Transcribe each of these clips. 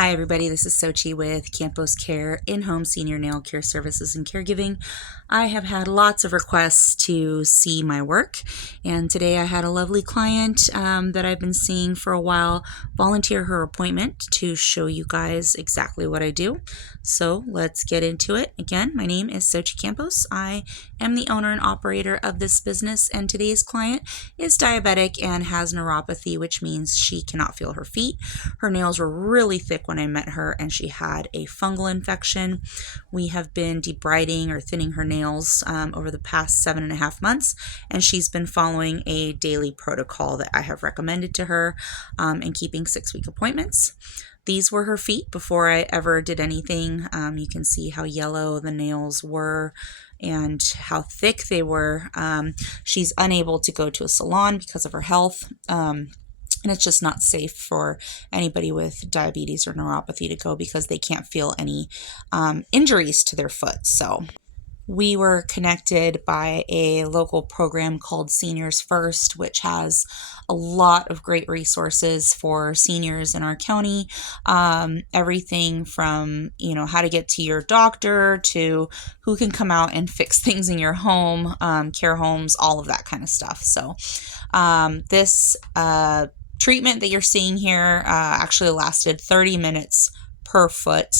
Hi everybody, this is Sochi with Campos Care in-home senior nail care services and caregiving. I have had lots of requests to see my work, and today I had a lovely client that I've been seeing for a while volunteer her appointment to show you guys exactly what I do. So let's get into it. Again, my name is Sochi Campos. I am the owner and operator of this business, and today's client is diabetic and has neuropathy, which means she cannot feel her feet. Her nails were really thick when I met her, and she had a fungal infection. We have been debriding or thinning her nails over the past 7.5 months, and she's been following a daily protocol that I have recommended to her and keeping 6-week appointments. These were her feet before I ever did anything. You can see how yellow the nails were and how thick they were. She's unable to go to a salon because of her health. And it's just not safe for anybody with diabetes or neuropathy to go because they can't feel any injuries to their foot. So we were connected by a local program called Seniors First, which has a lot of great resources for seniors in our county. Everything from, how to get to your doctor to who can come out and fix things in your home, care homes, all of that kind of stuff. So this treatment that you're seeing here actually lasted 30 minutes per foot.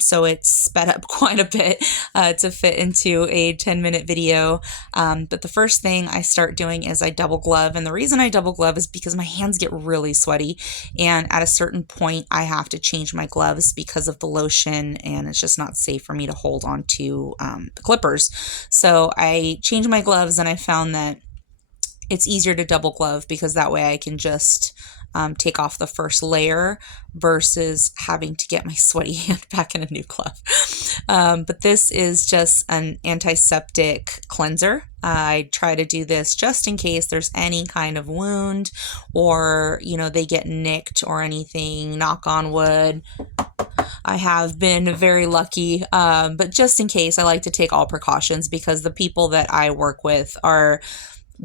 So it's sped up quite a bit to fit into a 10-minute video. But the first thing I start doing is I double glove. And the reason I double glove is because my hands get really sweaty. And at a certain point, I have to change my gloves because of the lotion. And it's just not safe for me to hold on to the clippers. So I changed my gloves, and I found that it's easier to double glove because that way I can just take off the first layer versus having to get my sweaty hand back in a new glove. But this is just an antiseptic cleanser. I try to do this just in case there's any kind of wound or, they get nicked or anything, knock on wood. I have been very lucky, but just in case, I like to take all precautions because the people that I work with are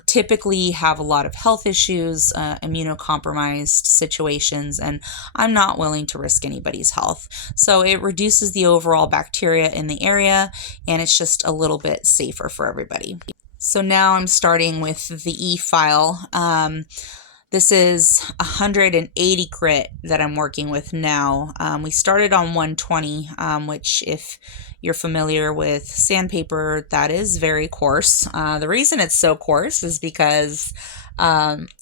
typically have a lot of health issues, immunocompromised situations, and I'm not willing to risk anybody's health. So it reduces the overall bacteria in the area, and it's just a little bit safer for everybody. So now I'm starting with the E-file. This is 180 grit that I'm working with now. We started on 120, which if you're familiar with sandpaper, that is very coarse. The reason it's so coarse is because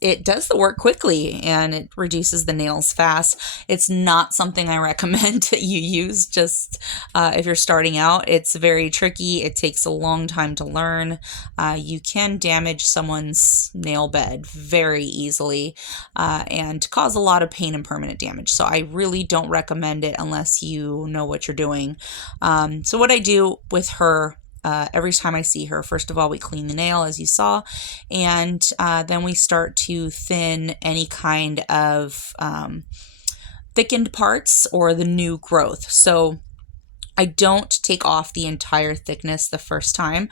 it does the work quickly and it reduces the nails fast. It's not something I recommend that you use just if you're starting out. It's very tricky. It takes a long time to learn. You can damage someone's nail bed very easily and cause a lot of pain and permanent damage. So I really don't recommend it unless you know what you're doing. So what I do with her, every time I see her, first of all, we clean the nail, as you saw, and then we start to thin any kind of thickened parts or the new growth. So I don't take off the entire thickness the first time.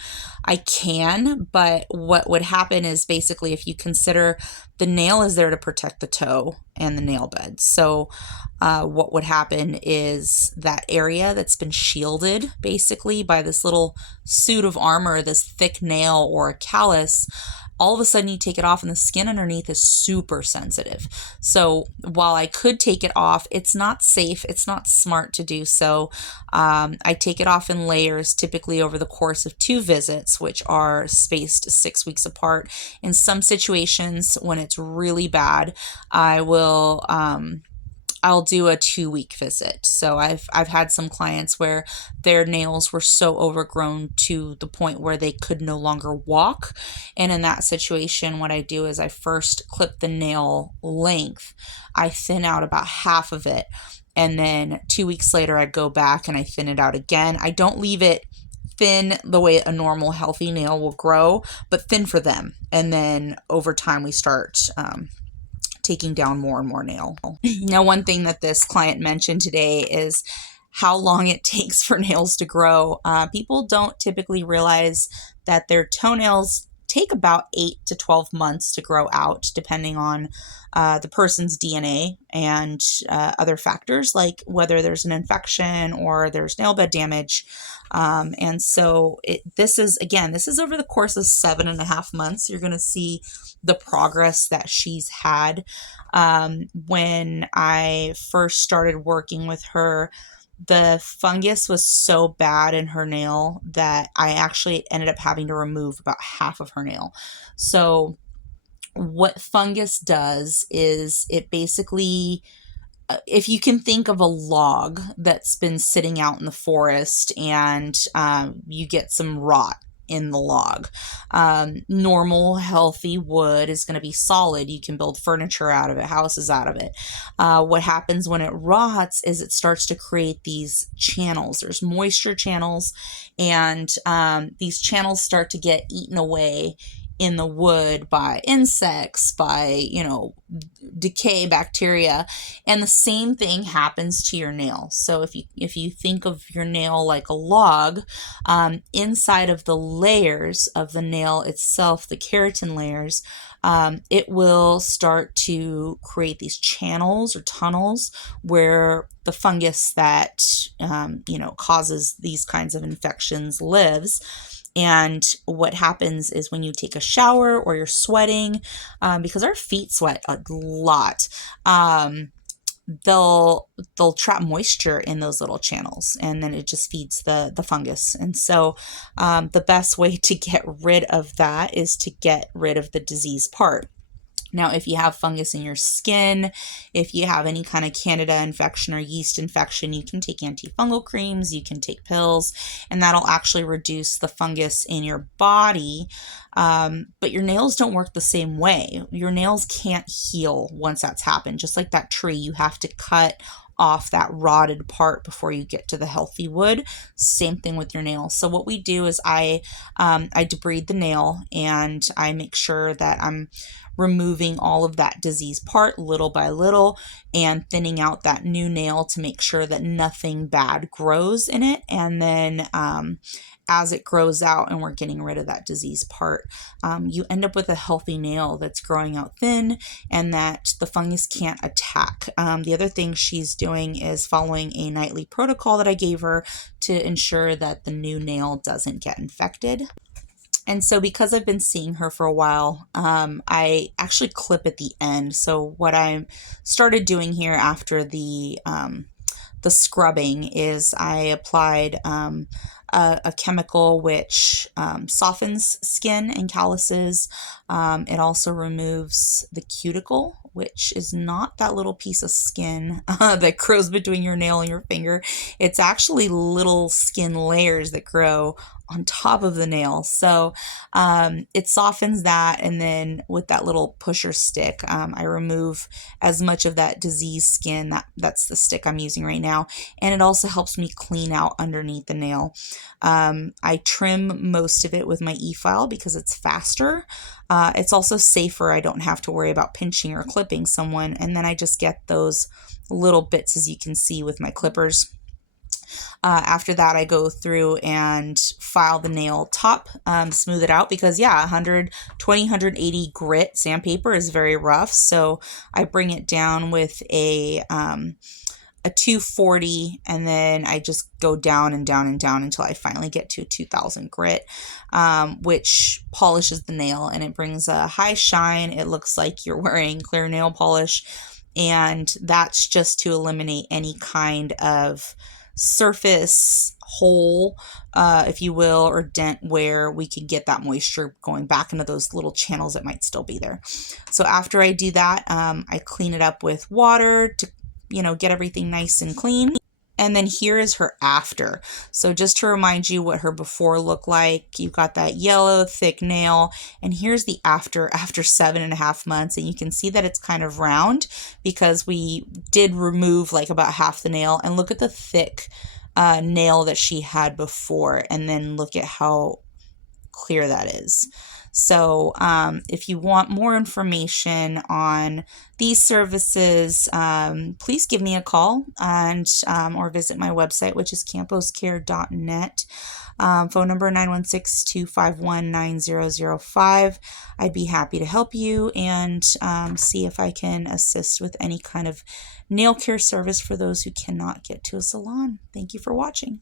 I can, but what would happen is basically if you consider the nail is there to protect the toe and the nail bed. So what would happen is that area that's been shielded basically by this little suit of armor, this thick nail or a callus, all of a sudden you take it off and the skin underneath is super sensitive. So while I could take it off, it's not safe. It's not smart to do so. I take it off in layers, typically over the course of 2 visits, which are spaced 6 weeks apart. In some situations, when it's really bad, I'll do a 2-week visit. So I've had some clients where their nails were so overgrown to the point where they could no longer walk. And in that situation, what I do is I first clip the nail length. I thin out about half of it. And then 2 weeks later, I go back and I thin it out again. I don't leave it thin the way a normal healthy nail will grow, but thin for them. And then over time, we start taking down more and more nail. Now, one thing that this client mentioned today is how long it takes for nails to grow. People don't typically realize that their toenails take about 8 to 12 months to grow out, depending on the person's DNA and other factors like whether there's an infection or there's nail bed damage. And so this is over the course of 7.5 months. You're going to see the progress that she's had. When I first started working with her, the fungus was so bad in her nail that I actually ended up having to remove about half of her nail. So what fungus does is it basically, if you can think of a log that's been sitting out in the forest and you get some rot in the log. Normal, healthy wood is going to be solid. You can build furniture out of it, houses out of it. What happens when it rots is it starts to create these channels. There's moisture channels, and these channels start to get eaten away in the wood by insects, by, decay, bacteria, and the same thing happens to your nail. So if you think of your nail like a log, inside of the layers of the nail itself, the keratin layers, it will start to create these channels or tunnels where the fungus that causes these kinds of infections lives. And what happens is when you take a shower or you're sweating, because our feet sweat a lot, they'll trap moisture in those little channels, and then it just feeds the fungus. And so the best way to get rid of that is to get rid of the disease part. Now, if you have fungus in your skin, if you have any kind of candida infection or yeast infection, you can take antifungal creams, you can take pills, and that'll actually reduce the fungus in your body. But your nails don't work the same way. Your nails can't heal once that's happened. Just like that tree, you have to cut off that rotted part before you get to the healthy wood. Same thing with your nails. So what we do is I debride the nail, and I make sure that I'm removing all of that diseased part little by little and thinning out that new nail to make sure that nothing bad grows in it. And then as it grows out and we're getting rid of that diseased part, you end up with a healthy nail that's growing out thin and that the fungus can't attack. The other thing she's doing is following a nightly protocol that I gave her to ensure that the new nail doesn't get infected. And so because I've been seeing her for a while, I actually clip at the end. So what I started doing here after the scrubbing is I applied a chemical which softens skin and calluses. It also removes the cuticle, which is not that little piece of skin that grows between your nail and your finger. It's actually little skin layers that grow on top of the nail. So it softens that, and then with that little pusher stick, I remove as much of that diseased skin. That's the stick I'm using right now, and it also helps me clean out underneath the nail. I trim most of it with my e-file because it's faster. It's also safer. I don't have to worry about pinching or clipping someone, and then I just get those little bits, as you can see, with my clippers. After that, I go through and file the nail top, smooth it out, because 120, 180 grit sandpaper is very rough. So I bring it down with a 240, and then I just go down and down and down until I finally get to 2000 grit, which polishes the nail, and it brings a high shine. It looks like you're wearing clear nail polish, and that's just to eliminate any kind of surface hole, if you will, or dent where we could get that moisture going back into those little channels that might still be there. So after I do that, I clean it up with water to get everything nice and clean. And then here is her after. So just to remind you what her before looked like, you've got that yellow thick nail, and here's the after 7.5 months. And you can see that it's kind of round because we did remove like about half the nail. And look at the thick nail that she had before, and then look at how clear that is. So if you want more information on these services, please give me a call and or visit my website, which is camposcare.net. Phone number 916-251-9005. I'd be happy to help you and see if I can assist with any kind of nail care service for those who cannot get to a salon. Thank you for watching.